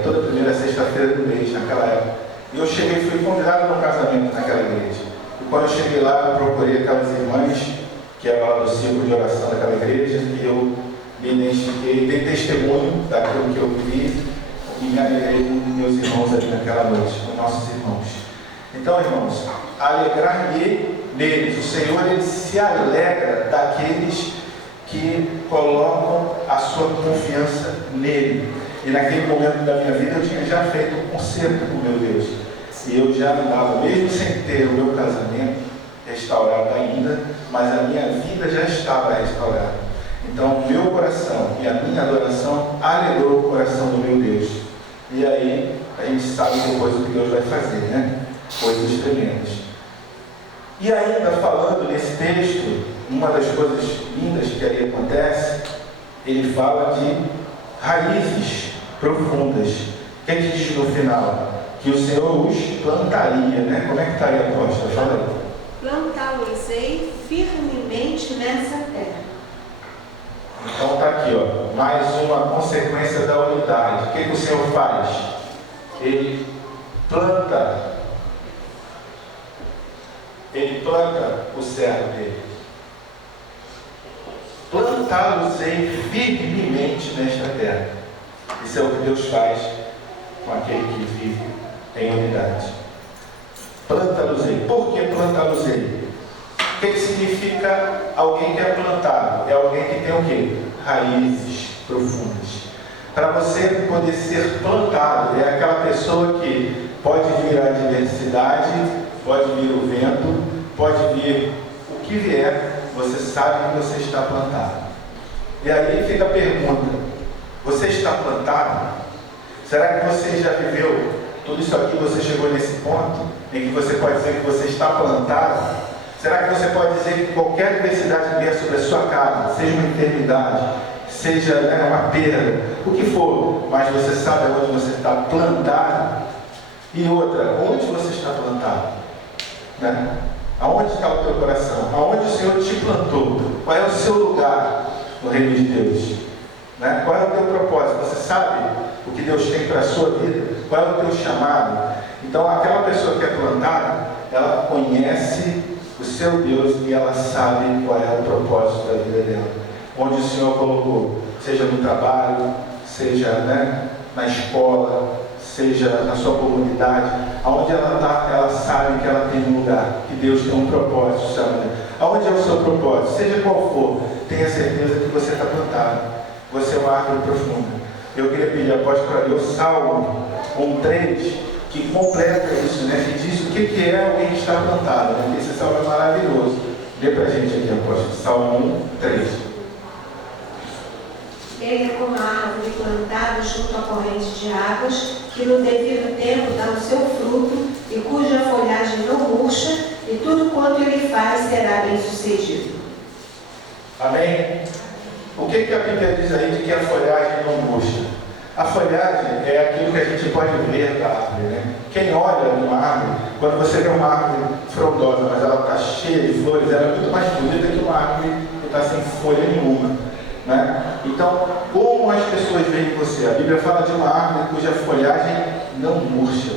toda primeira sexta-feira do mês, naquela época. E eu cheguei e fui convidado para um casamento naquela igreja. E quando eu cheguei lá, eu procurei aquelas irmãs, que eram lá do círculo de oração daquela igreja, e eu me identifiquei, dei testemunho daquilo que eu vi, e me alegrei com meus irmãos ali naquela noite, com nossos irmãos. Então, irmãos, alegrar-me neles. O Senhor, Ele se alegra daqueles que colocam a sua confiança nele. E naquele momento da minha vida eu tinha já feito um concerto com meu Deus. E eu já andava, mesmo sem ter o meu casamento restaurado ainda, mas a minha vida já estava restaurada. Então o meu coração e a minha adoração alegrou o coração do meu Deus. E aí a gente sabe depois o que Deus vai fazer, né? Coisas tremendas. E ainda falando nesse texto, uma das coisas lindas que aí acontece, ele fala de raízes profundas. O que ele diz no final? Que o Senhor os plantaria, né? Como é que está aí a apóstola? Fala aí. Plantá-los-ei firmemente nessa terra. Então está aqui, ó, mais uma consequência da unidade. O que o Senhor faz? Ele planta o servo dele. Plantá-los-ei firmemente nesta terra. Isso é o que Deus faz com aquele que vive em unidade. Plantá-los-ei. Por que plantá-los-ei? O que significa alguém que é plantado? É alguém que tem o quê? Raízes profundas. Para você poder ser plantado, é aquela pessoa que pode vir a adversidade, pode vir o vento, pode vir o que vier, você sabe que você está plantado. E aí fica a pergunta: você está plantado? Será que você já viveu tudo isso aqui? Você chegou nesse ponto em que você pode dizer que você está plantado? Será que você pode dizer que qualquer adversidade que vier sobre a sua casa, seja uma enfermidade, seja uma perda, o que for, mas você sabe onde você está plantado? E outra, onde você está plantado? Né? Aonde está o teu coração? Aonde o Senhor te plantou? Qual é o seu lugar no reino de Deus? Né? Qual é o teu propósito? Você sabe o que Deus tem para a sua vida? qual é o teu chamado. Então, aquela pessoa que é plantada, ela conhece o seu Deus e ela sabe qual é o propósito da vida dela. Onde o Senhor colocou, seja no trabalho, seja, né, na escola, seja na sua comunidade, aonde ela está, ela sabe que ela tem um lugar, que Deus tem um propósito, sabe? Aonde é o seu propósito, seja qual for, tenha certeza que você está plantado, você é uma árvore profunda. Eu queria pedir a apóstolo para ler o Salmo 1:3, que completa isso, né? Que diz o que é alguém que está plantado, né? Esse salmo é maravilhoso. Lê para a gente aqui, apóstolo, Salmo 1:3. Ele é como a árvore plantada junto à corrente de águas, que no devido tempo dá o seu fruto, e cuja folhagem não murcha, e tudo quanto ele faz será bem sucedido. Amém? O que a Bíblia diz aí de que a folhagem não murcha? A folhagem é aquilo que a gente pode ver da árvore, né? Quem olha uma árvore, quando você vê uma árvore frondosa, mas ela está cheia de flores, ela é muito mais bonita que uma árvore que está sem folha nenhuma, né? Então, como as pessoas veem você? A Bíblia fala de uma árvore cuja folhagem não murcha,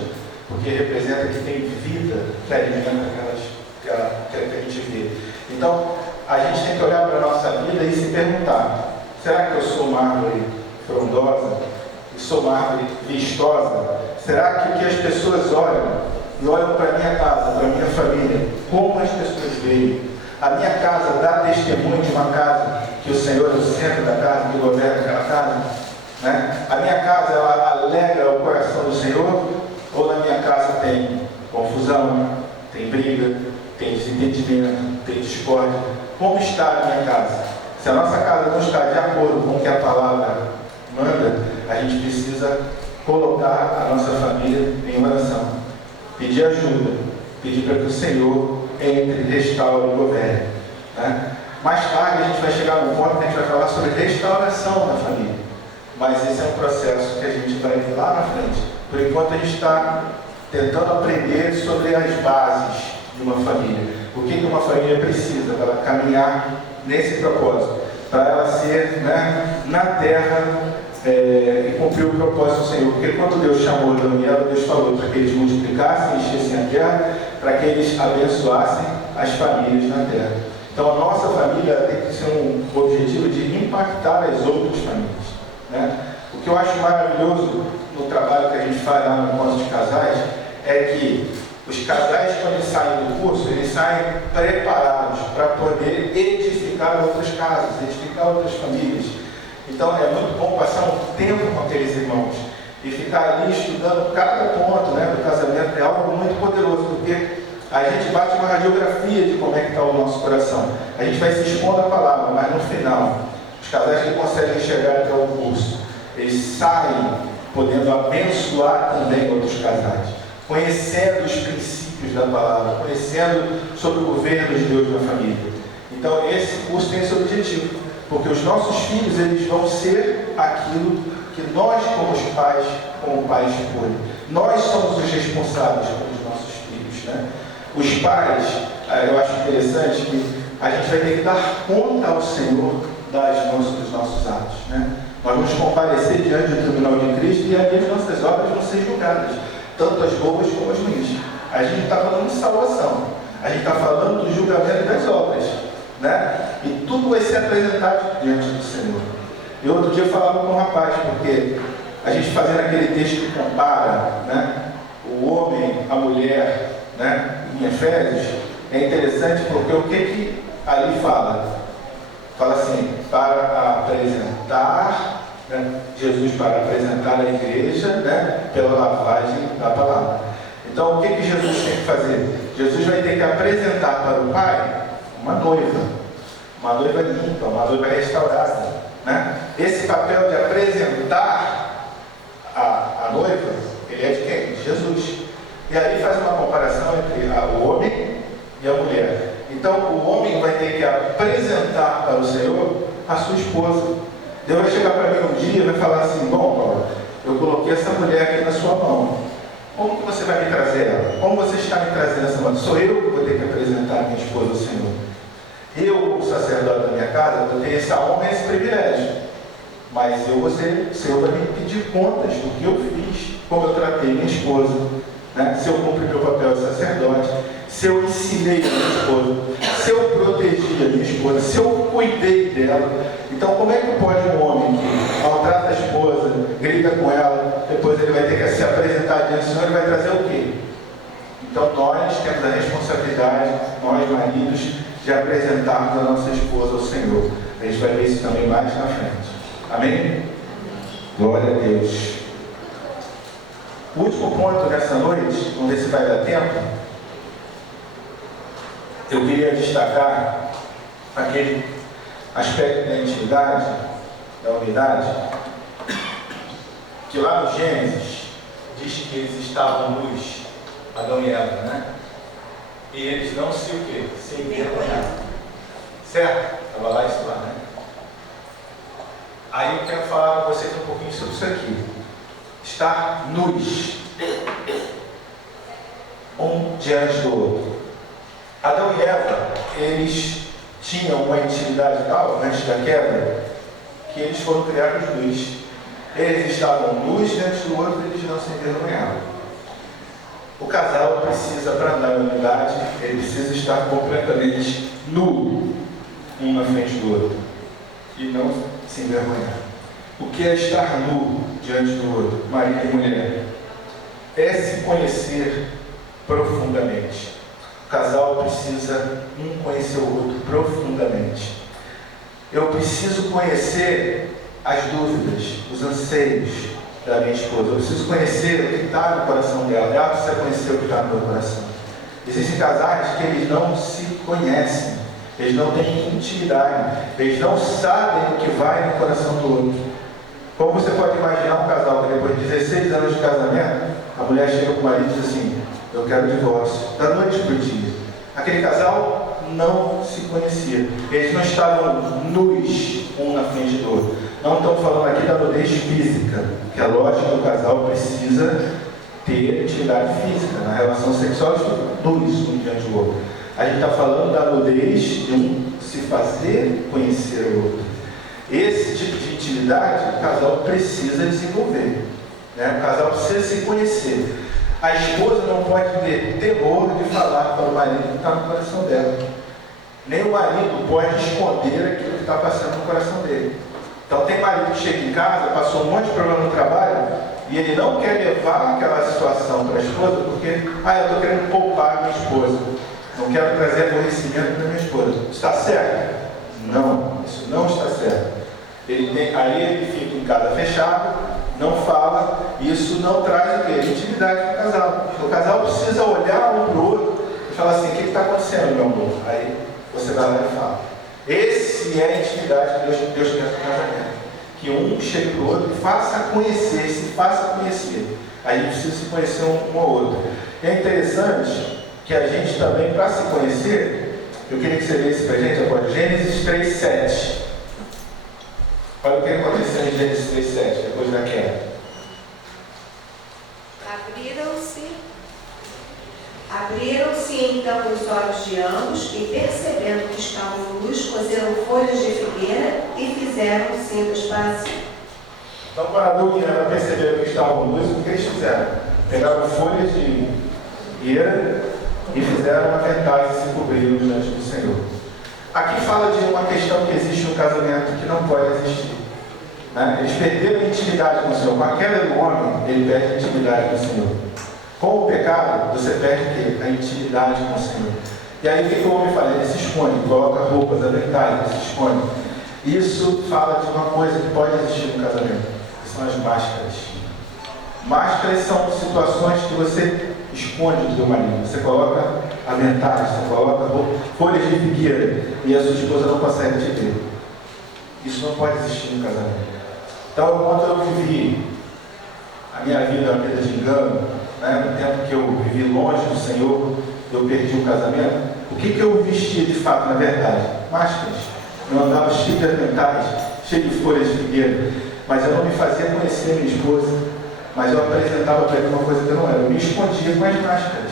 porque representa que tem vida que alimenta que a gente vê. Então, a gente tem que olhar para a nossa vida e se perguntar: será que eu sou uma árvore frondosa? Sou uma árvore vistosa? Será que o que as pessoas olham, e olham para a minha casa, para a minha família, como as pessoas veem? A minha casa dá testemunho de uma casa que o Senhor é o centro da casa, que governa aquela casa, né? A minha casa, ela alegra o coração do Senhor? Ou na minha casa tem confusão, tem briga, tem desentendimento, tem discórdia? Como está a minha casa? Se a nossa casa não está de acordo com o que a palavra manda, a gente precisa colocar a nossa família em oração, pedir ajuda, pedir para que o Senhor entre, restaure e governe, né? Mais tarde a gente vai chegar num ponto que a gente vai falar sobre restauração da família, mas esse é um processo que a gente vai ver lá na frente. Por enquanto a gente está tentando aprender sobre as bases de uma família. O que uma família precisa para ela caminhar nesse propósito, para ela ser, né, na terra e cumprir o propósito do Senhor. Porque quando Deus chamou Adão e Eva, Deus falou para que eles multiplicassem, enchessem a terra, para que eles abençoassem as famílias na terra. Então a nossa família tem que ser um objetivo de impactar as outras famílias, né? O que eu acho maravilhoso no trabalho que a gente faz lá no encontro de casais é que os casais, quando eles saem do curso, eles saem preparados para poder edificar outras casas, edificar outras famílias. Então é muito bom passar um tempo com aqueles irmãos e ficar ali estudando cada ponto, né, do casamento. É algo muito poderoso, porque a gente bate uma radiografia de como é que está o nosso coração. A gente vai se expondo à palavra, mas no final, os casais que conseguem chegar até o curso, eles saem podendo abençoar também outros casais, conhecendo os princípios da palavra, conhecendo sobre o governo de Deus na família. Então esse curso tem esse objetivo, porque os nossos filhos, eles vão ser aquilo que nós, como pais escolhem. Nós somos os responsáveis pelos nossos filhos, né? Os pais, eu acho interessante que a gente vai ter que dar conta ao Senhor dos nossos atos, né? Nós vamos comparecer diante do tribunal de Cristo e ali as nossas obras vão ser julgadas, tanto as boas como as ruins. A gente está falando de salvação, a gente está falando do julgamento das obras, né? E tudo vai ser apresentado diante do Senhor. Eu outro dia falava com um rapaz, porque a gente fazendo aquele texto que compara, né, o homem, a mulher, né, em Efésios, é interessante porque o que ali fala? Fala assim, para apresentar, né, Jesus para apresentar a igreja, né, pela lavagem da palavra. Então o que Jesus tem que fazer? Jesus vai ter que apresentar para o Pai uma noiva limpa, uma noiva restaurada, né? Esse papel de apresentar a noiva, ele é de quem? De Jesus. E aí faz uma comparação entre o homem e a mulher. Então o homem vai ter que apresentar para o Senhor a sua esposa. Deus vai chegar para mim um dia e vai falar assim: bom, Paulo, eu coloquei essa mulher aqui na sua mão. Como que você vai me trazer ela? Como você está me trazendo essa mão? Sou eu que vou ter que apresentar a minha esposa ao Senhor. Eu, o sacerdote da minha casa, vou ter essa honra e esse privilégio. Mas o Senhor vai me pedir contas do que eu fiz como eu tratei minha esposa, né? Se eu cumpri meu papel de sacerdote, se eu ensinei a minha esposa, se eu protegi a minha esposa, se eu cuidei dela. Então, como é que pode um homem que maltrata a esposa, grita com ela, depois ele vai ter que se apresentar diante do Senhor, ele vai trazer o quê? Então, nós temos a responsabilidade, nós maridos, de apresentarmos a nossa esposa ao Senhor. A gente vai ver isso também mais na frente. Amém? Glória a Deus. O último ponto nessa noite, vamos ver se vai dar tempo. Eu queria destacar aquele aspecto da intimidade, da unidade, que lá no Gênesis diz que eles estavam nus, Adão e Eva, né? E eles não se o quê? Se envergonhavam. Certo? Estava lá isso lá, né? Aí eu quero falar com vocês um pouquinho sobre isso aqui. Estar nus, um diante do outro. Adão e Eva, eles tinham uma intimidade tal, antes da queda, que eles foram criados nus. Eles estavam nus diante do outro e eles não se envergonhavam. O casal precisa, para andar em unidade, ele precisa estar completamente nu, um na frente do outro, e não se envergonhar. O que é estar nu diante do outro, marido e mulher? É se conhecer profundamente. O casal precisa um conhecer o outro profundamente. Eu preciso conhecer as dúvidas, os anseios da minha esposa. Eu preciso conhecer o que está no coração dela. Ela precisa conhecer o que está no meu coração. Existem casais que eles não se conhecem, eles não têm intimidade, eles não sabem o que vai no coração do outro. Como você pode imaginar um casal que depois de 16 anos de casamento, a mulher chega para o marido e diz assim: eu quero divórcio, da noite para o dia. Aquele casal não se conhecia, eles não estavam nus um na frente do outro. Não estamos falando aqui da nudez física, que é lógico que o casal precisa ter intimidade física. Na relação sexual, eles estão nus um diante do outro. A gente está falando da nudez de um se fazer conhecer o outro. Esse tipo de intimidade o casal precisa desenvolver, né? O casal precisa se conhecer. A esposa não pode ter terror de falar para o marido que está no coração dela. Nem o marido pode esconder aquilo que está passando no coração dele. Então tem marido que chega em casa, passou um monte de problema no trabalho, e ele não quer levar aquela situação para a esposa, porque eu estou querendo poupar a minha esposa. Não quero trazer aborrecimento para a minha esposa. Está certo? Não, isso não está certo. Aí ele fica em casa fechado, não fala, e isso não traz o quê? Intimidade para o casal. O casal precisa olhar um para o outro e falar assim: o que está acontecendo, meu amor? Aí você vai lá e fala. Esse é a intimidade que Deus quer para o casamento. Que um chegue para o outro e faça conhecer, se faça conhecer. A gente precisa se conhecer um ao outro. E é interessante que a gente também, para se conhecer, eu queria que você lesse para a gente agora Gênesis 3:7. Olha o que aconteceu em Gênesis 3:7, depois da queda. Abriram-se então os olhos de ambos e, percebendo que estavam nus, cozeram folhas de figueira e fizeram cintas para si. Então, quando Adão e Eva perceberam que estavam nus, o que eles fizeram? Pegaram folhas de figueira e fizeram aventais e se cobriram diante do Senhor. Aqui fala de uma questão que existe no casamento que não pode existir. Né? Eles perderam a intimidade com o Senhor. Com a queda do homem, ele perde a intimidade com o Senhor. Com o pecado, você perde o quê? A intimidade com o Senhor. E aí o que o homem faz? Ele se esconde, coloca roupas, aventais, ele se esconde. Isso fala de uma coisa que pode existir no casamento, que são as máscaras. Máscaras são situações que você esconde do teu marido. Você coloca aventais, você coloca folhas de figueira e a sua esposa não consegue te ver. Isso não pode existir no casamento. Então, quando eu vivi a minha vida, uma vida de engano, né, no tempo que eu vivi longe do Senhor, eu perdi o casamento, o que eu vestia de fato, na verdade? Máscaras. Eu andava cheio de aventais, cheio de folhas de figueira, mas eu não me fazia conhecer minha esposa, mas eu apresentava para ele uma coisa que eu não era. Eu me escondia com as máscaras.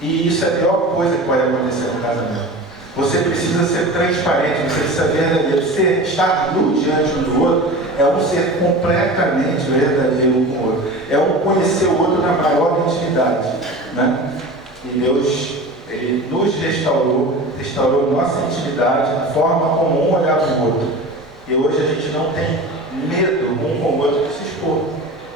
E isso é a pior coisa que pode acontecer no casamento. Você precisa ser transparente, você precisa ser verdadeiro. Você estar nu diante um do outro é um ser completamente verdadeiro um com o outro. é um conhecer o outro na maior intimidade, né? E Deus, Ele nos restaurou nossa intimidade, a forma como um olhava o outro. E hoje a gente não tem medo um com o outro de se expor,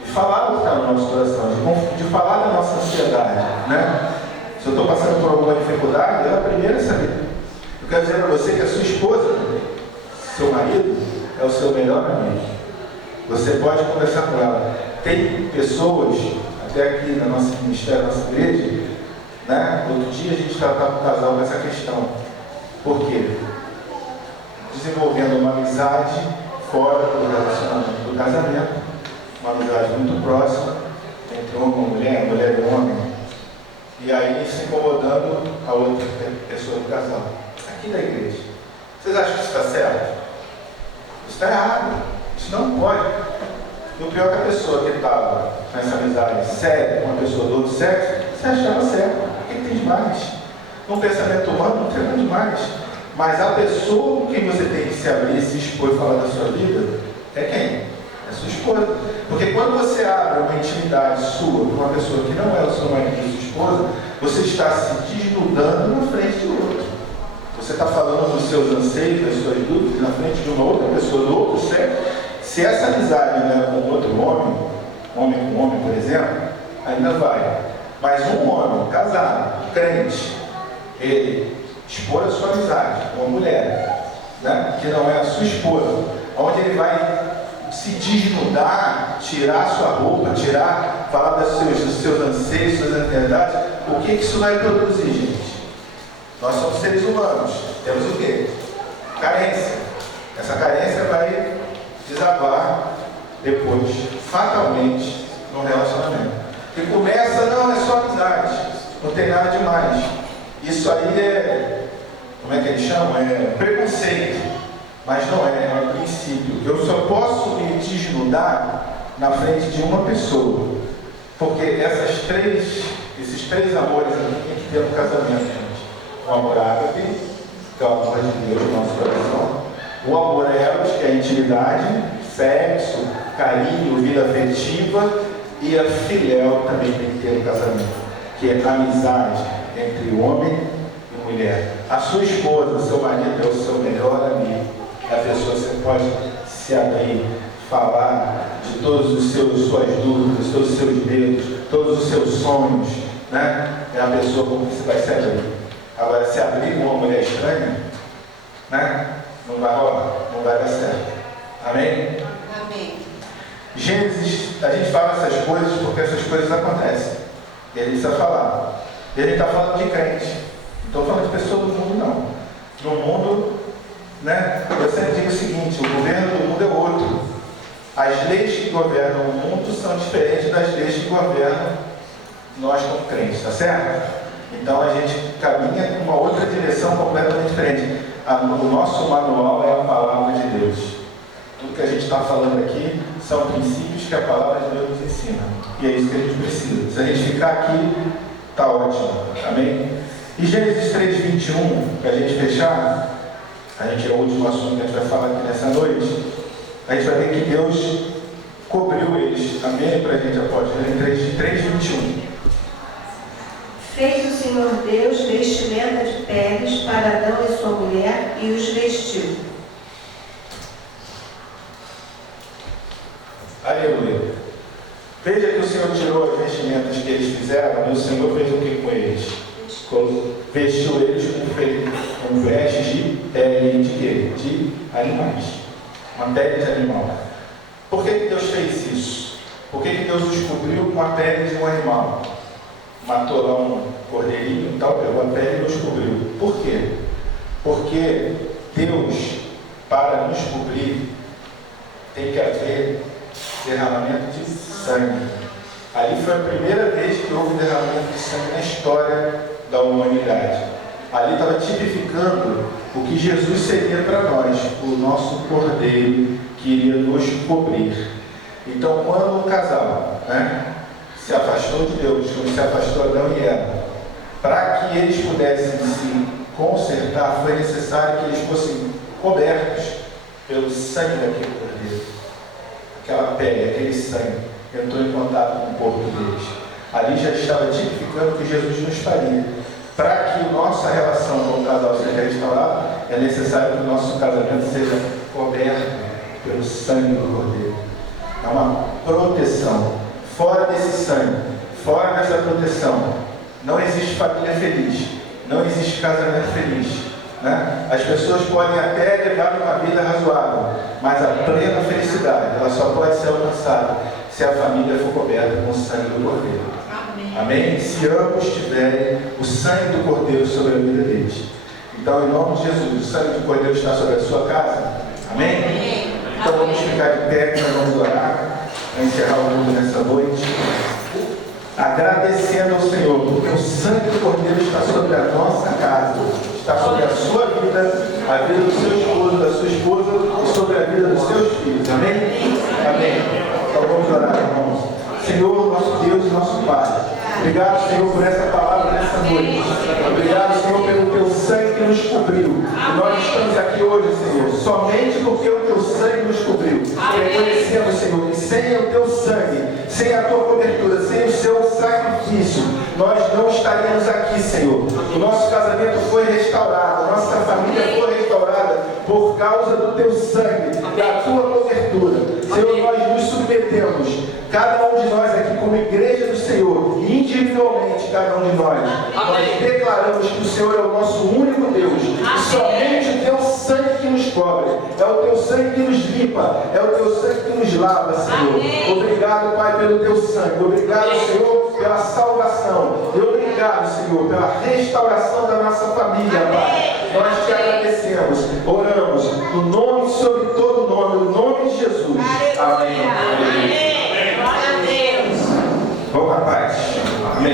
de falar o que está no nosso coração, de falar da nossa ansiedade, né? Se eu estou passando por alguma dificuldade, ela é a primeira a saber. Eu quero dizer para você que a sua esposa, seu marido, é o seu melhor amigo. Você pode conversar com ela. Tem pessoas, até aqui no nosso ministério, na nossa igreja, né? Outro dia a gente tratava com o casal com essa questão. Por quê? Desenvolvendo uma amizade fora do relacionamento do casamento, uma amizade muito próxima entre homem e mulher e homem, e aí se incomodando a outra pessoa do casal, aqui da igreja. Vocês acham que isso está certo? Isso está errado, isso não pode. E o pior é que a pessoa que estava nessa amizade séria com uma pessoa do outro sexo, você achava certo. O que tem demais? No pensamento humano não tem nada demais. Mas a pessoa com quem você tem que se abrir, se expor e falar da sua vida, é quem? É sua esposa. Porque quando você abre uma intimidade sua com uma pessoa que não é o seu marido e sua esposa, você está se desnudando na frente de outro. Você está falando dos seus anseios, das suas dúvidas, na frente de uma outra pessoa do outro sexo. Se essa amizade não é com outro homem com homem, por exemplo, ainda vai. Mas um homem casado, crente, ele expor a sua amizade com uma mulher, né, que não é a sua esposa, onde ele vai se desnudar, tirar a sua roupa, falar dos seus anseios, suas ansiedades, o que isso vai produzir, gente? Nós somos seres humanos, temos o quê? Carência. Essa carência vai desabar depois, fatalmente, no relacionamento. E começa, não, é só amizade, não tem nada demais. Isso aí é, como é que eles chamam? É preconceito, mas não é um princípio. Eu só posso me desnudar na frente de uma pessoa, porque esses três amores tem que ter no casamento, gente. O amor ágape, que é o amor de Deus no nosso coração. O amor eros, que é a intimidade, sexo, carinho, vida afetiva. E a filial também tem que ter no casamento, que é a amizade entre homem e mulher. A sua esposa, seu marido é o seu melhor amigo. É a pessoa que você pode se abrir, falar de todas as suas dúvidas, todos os seus medos, todos os seus sonhos, né? É a pessoa com que você vai se abrir. Agora, se abrir com uma mulher estranha, né? Não vai rolar, não vai dar certo. Amém? Amém. Gênesis, a gente fala essas coisas porque essas coisas acontecem. E a gente precisa falar. E a gente está falando de crente. Não estou falando de pessoa do mundo, não. No mundo, né? Eu sempre digo o seguinte: o governo do mundo é outro. As leis que governam o mundo são diferentes das leis que governam nós como crentes, tá certo? Então a gente caminha em uma outra direção completamente diferente. O nosso manual é a palavra de Deus. Tudo que a gente está falando aqui são princípios que a palavra de Deus nos ensina. E é isso que a gente precisa. Se a gente ficar aqui, está ótimo. Amém? E Gênesis 3:21, para a gente fechar, a gente é o último assunto que a gente vai falar aqui nessa noite. A gente vai ver que Deus cobriu eles. Amém? Para a gente após Gênesis 3:21. Fez o Senhor Deus vestimenta de peles para Adão e sua mulher e os vestiu. Aleluia. Veja que o Senhor tirou as vestimentas que eles fizeram e o Senhor fez o que com eles? Vestiu eles com vestes de pele de quê? De animais. Uma pele de animal. Por que Deus fez isso? Por que Deus os cobriu com a pele de um animal? Matou lá um cordeirinho e tal, pegou a pele e nos cobriu. Por quê? Porque Deus, para nos cobrir, tem que haver derramamento de sangue. Ali foi a primeira vez que houve derramamento de sangue na história da humanidade. Ali estava tipificando o que Jesus seria para nós, o nosso cordeiro que iria nos cobrir. Então, quando o casal, se afastou de Deus, como se afastou Adão e Eva, para que eles pudessem se consertar, foi necessário que eles fossem cobertos pelo sangue daquele cordeiro. Aquela pele, aquele sangue. entrou em contato com o corpo deles. Ali já estava tipificando o que Jesus nos faria. Para que nossa relação com o casal seja restaurada, é necessário que o nosso casamento seja coberto pelo sangue do Cordeiro. É uma proteção. Fora desse sangue, fora dessa proteção, não existe família feliz, não existe casamento feliz, né? As pessoas podem até levar uma vida razoável, mas a plena felicidade, ela só pode ser alcançada se a família for coberta com o sangue do Cordeiro. Amém? Se ambos tiverem o sangue do Cordeiro sobre a vida deles. Então, em nome de Jesus, o sangue do Cordeiro está sobre a sua casa. Amém? Então vamos ficar de pé, nós vamos orar para encerrar o mundo nessa noite, agradecendo ao Senhor, porque o sangue do Cordeiro está sobre a nossa casa, está sobre a sua vida, a vida do seu esposo, da sua esposa e sobre a vida dos seus filhos. Amém? Amém. Então vamos orar, irmãos. Senhor, nosso Deus e nosso Pai, obrigado, Senhor, por essa palavra nessa noite. Obrigado, Senhor, pelo teu sangue que nos cobriu. E nós estamos aqui hoje, Senhor, somente porque o teu sangue nos cobriu. Reconhecendo, Senhor, que sem o teu sangue, sem a tua cobertura, sem o seu sacrifício, nós não estaríamos aqui, Senhor. O nosso casamento foi restaurado, a nossa família foi restaurada por causa do teu sangue, da tua cobertura. Senhor, nós nos submetemos, cada um de nós aqui como igreja do Senhor, e individualmente cada um de nós declaramos que o Senhor é o nosso único Deus, e somente o teu sangue que nos cobre, é o teu sangue que nos limpa, é o teu sangue que nos lava, Senhor. Obrigado, Pai, pelo teu sangue, obrigado, Senhor, pela salvação, e obrigado, Senhor, pela restauração da nossa família, Pai. Nós te agradecemos, oramos no nome sobre todo nome, no nome de Jesus. Amém. Glória a Deus. Vamos, rapaz.